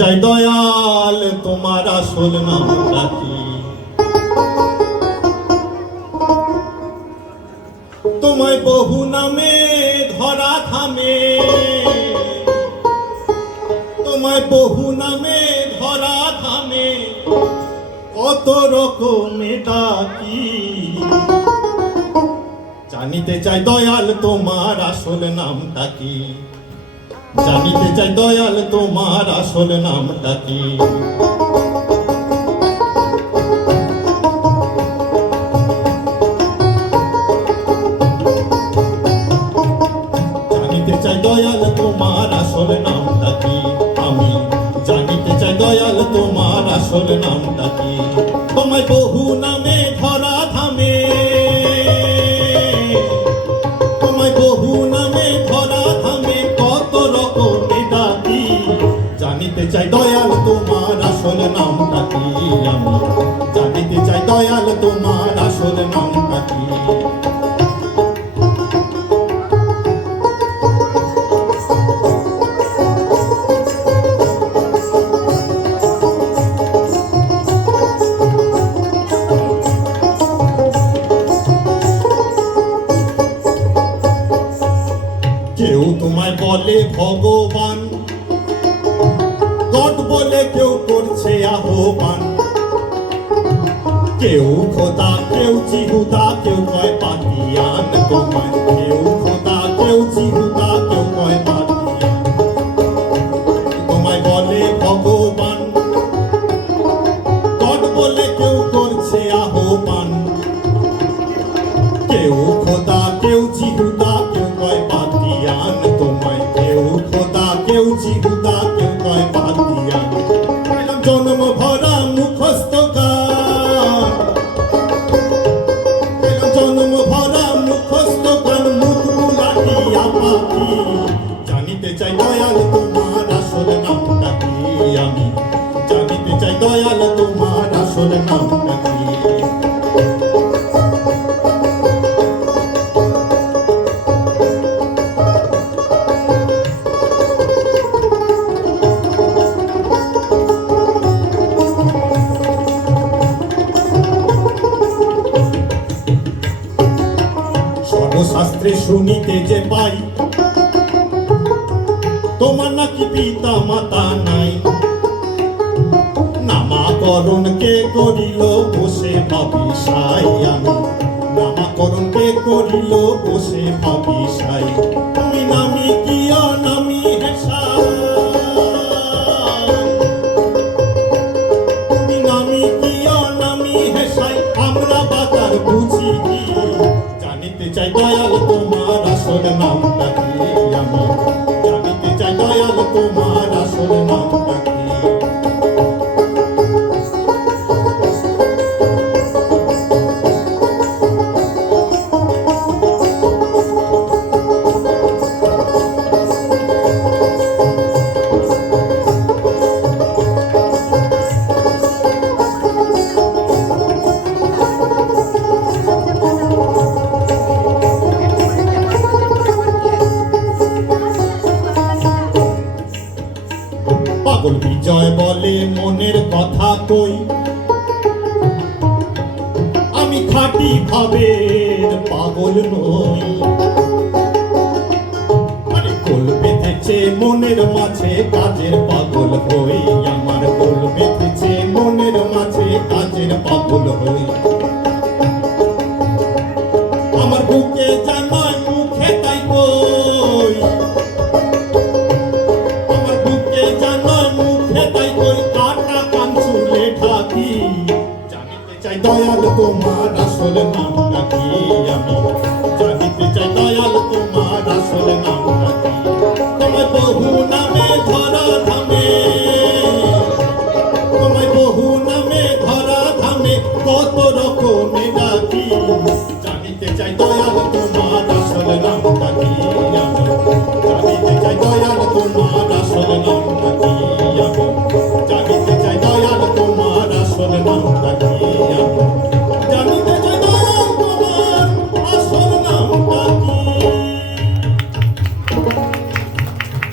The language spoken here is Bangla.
চাই দয়াল তোমার আসল নামটা কি? তোমায় বহু নামে ধরা থামে, তোমায় বহু নামে ধরা থামে, কত রকমে ডাকি। জানিতে চাই দয়াল তোমার আসল নামটা কি? জানিতে চাই দয়াল তোমার আসল নামটা কি? জানিতে চাই দয়াল তোমার আসল নামটা কি? আমি জানিতে চাই দয়াল তোমার আসল নামটা কি? তোমায় বহু নামে ধরা থামে, তোমায় বহু নামে ধরা থামে, কত রকমে ডাকি। জানিতে চাই দয়াল তোমার আসল নামটা কি? আমি জানিতে চাই দয়াল তোমার আসল নামটা কি? কেউ তোমায় বলে ভগবান, গড বলে কেউ করছে আহ্বান। কেউ খোদা কেউ জিহুদা কেউ কয় পাতিয়ান। তোমায় কেউ খোদা কেউ জিহুদা কেউ কয় পাতিয়ান। তোমায় বলে ভগবান, গড বলে কেউ করছে আহ্বান। কেউ খোদা কেউ জিহুদা কেউ কয় পাতিয়ান। তোমায় কেউ খোদা কেউ জিহুদা কেউ কয় পাতিয়ান। জন্ম ভরা মুখস্থ গান, জন্ম ভরা মুখস্থ গান, মুখ বুলাটিয়া পাখি। জানিতে চাই দয়াল তোমার আসল নামটা কি? আমি জানিতে চাই দয়াল তোমার আসল নামটা কি? শাস্ত্রে শুনিতে যে পাই, তোমার নাকি পিতা মাতা নাই। নামাকরণ কে করিল বসে ভাবি সাই। আমি নামাকরণ কে করিল বসে ভাবি সাই। তুমি নামি কি অনামি হেসাই, তুমি নামি কি অনামি হেসাই, আমরা বাতার বুঝি কি? জানিতে চাই দয়াল তোমার আসল নামটা কি? আমি জানিতে চাই দয়াল তোমার আসল নামটা কি? পাগল বিজয় বলে মনের কথা কই, আমি খাঁটি ভাবের পাগল নই। আরে গোল বেঁধেছে মনের মাঝে কাজের পাগল হই। আমার গোল বেঁধেছে মনের মাঝে কাজের পাগল হই। আমার বুকে জানায় মুখে তাই কই, আমার বুকে জানায় মুখে তাই কই, কাটা কান চুলে ঢাকি। জানিতে চাই দয়াল তোমার আসল নামটা কি? আমি জানিতে চাই দয়াল তোমার আসল নামটা কি? তোমার বহু নামে ধরা থামে,